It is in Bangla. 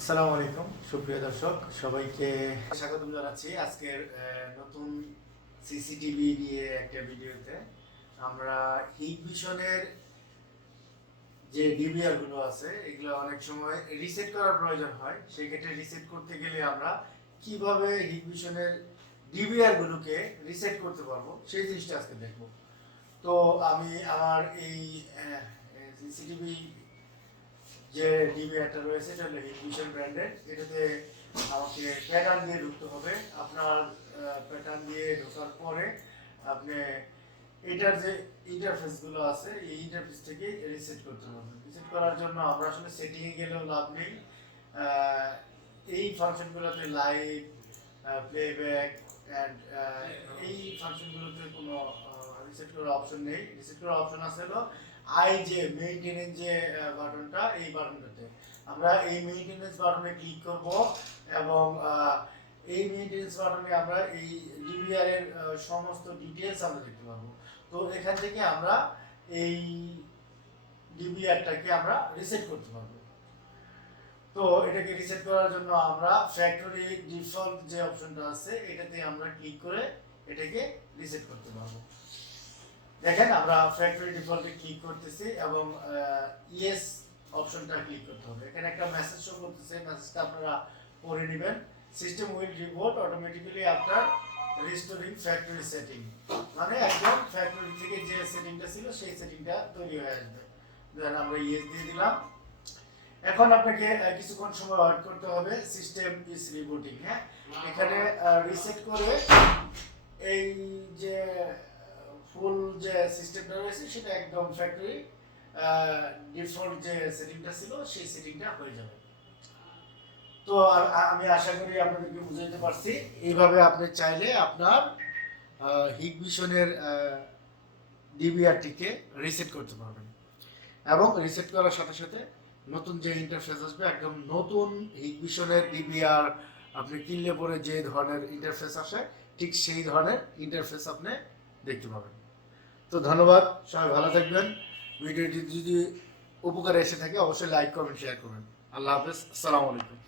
আসসালামু আলাইকুম, সুপ্রিয় দর্শক, সবাইকে স্বাগতম জানাচ্ছি আজকের নতুন সিসিটিভি নিয়ে একটা ভিডিওতে। আমরা হিগ ভিশনের যে ডিবিআরগুলো আছে, এগুলো অনেক সময় রিসেট করার প্রয়োজন হয়। সেই ক্ষেত্রে রিসেট করতে গেলে আমরা কীভাবে হিগ ভিশনের ডিবিআর গুলোকে রিসেট করতে পারব, সেই জিনিসটা আজকে দেখব। তো আমি আমার এই সিসিটিভি যে ডিবিআরটা রয়েছে এটা হিটভিশন ব্র্যান্ডের এটাতে আমাকে প্যাটার্ন দিয়ে ঢুকতে হবে। আপনার প্যাটার্ন দিয়ে ঢোকার পরে আপনি এটার যে ইন্টারফেসগুলো আছে, এই ইন্টারফেস থেকে রিসেট করতে পারবেন। রিসেট করার জন্য আমরা আসলে সেটিংয়ে গেলেও লাভ নেই। এই ফাংশনগুলোতে লাইভ প্লেব্যাক অ্যান্ড এই ফাংশনগুলোতে কোনো রিসেট করার অপশন নেই। রিসেট করার অপশন আছে হলো আই যে মেইনটেনেন্স যে বাটনটা এই বাটনটাতে আমরা এই মেইনটেনেন্স বাটনে ক্লিক করব এবং এই মেইনটেনেন্স বাটনে আমরা এই ডিবিআর এর সমস্ত ডিটেলস আমরা দেখতে পাবো। তো এখান থেকে আমরা এই ডিবিআরটাকে আমরা রিসেট করতে পারব। তো এটাকে রিসেট করার জন্য আমরা ফ্যাক্টরি ডিফল্ট যে অপশনটা আছে, এটাতে আমরা ক্লিক করে এটাকে রিসেট করতে পারব। দেখেন, আমরা ফ্যাক্টরি ডিফল্টে ক্লিক করতেছি এবং ইয়েস অপশনটা ক্লিক করতে হবে। এখানে একটা মেসেজ শো করতেছে মেসেজটা আপনারা পড়ে নেবেন। System will report automatically after restoring factory setting মানে একদম ফ্যাক্টরি থেকে যে সেটিংটা ছিল, সেই সেটিংটা তৈরি হয়ে আসবে। দেন আমরা ইয়েস দিয়ে দিলাম। এখন আপনাকে কিছুক্ষণ সময় ওয়েট করতে হবে। সিস্টেম ইজ রিবুটিং হ্যাঁ? এখানে রিসেট করে সিস্টেমটা রয়েছে, সেটা একদম ফ্যাক্টরি ডিফল্ট যে সেটিংটা ছিল, সেই সেটিংটা হয়ে যাবে। তো আমি আশা করি আপনাদেরকে বুঝাইতে পারছি। এইভাবে আপনি চাইলে আপনার হিগ ভিশনের ডিবিআরটিকে রিসেট করতে পারবেন। এবং রিসেট করার সাথে সাথে নতুন যে ইন্টারফেস আসবে, একদম নতুন হিগ ভিশনের ডিবিআর আপনি কিনলে পরে যে ধরনের ইন্টারফেস আসে, ঠিক সেই ধরনের ইন্টারফেস আপনি দেখতে পাবেন। তো ধন্যবাদ, সবাই ভালো থাকবেন। ভিডিওটি যদি উপকারে এসে থাকে, অবশ্যই লাইক কমেন্ট শেয়ার করবেন। আল্লাহ হাফেজ, আসসালামু আলাইকুম।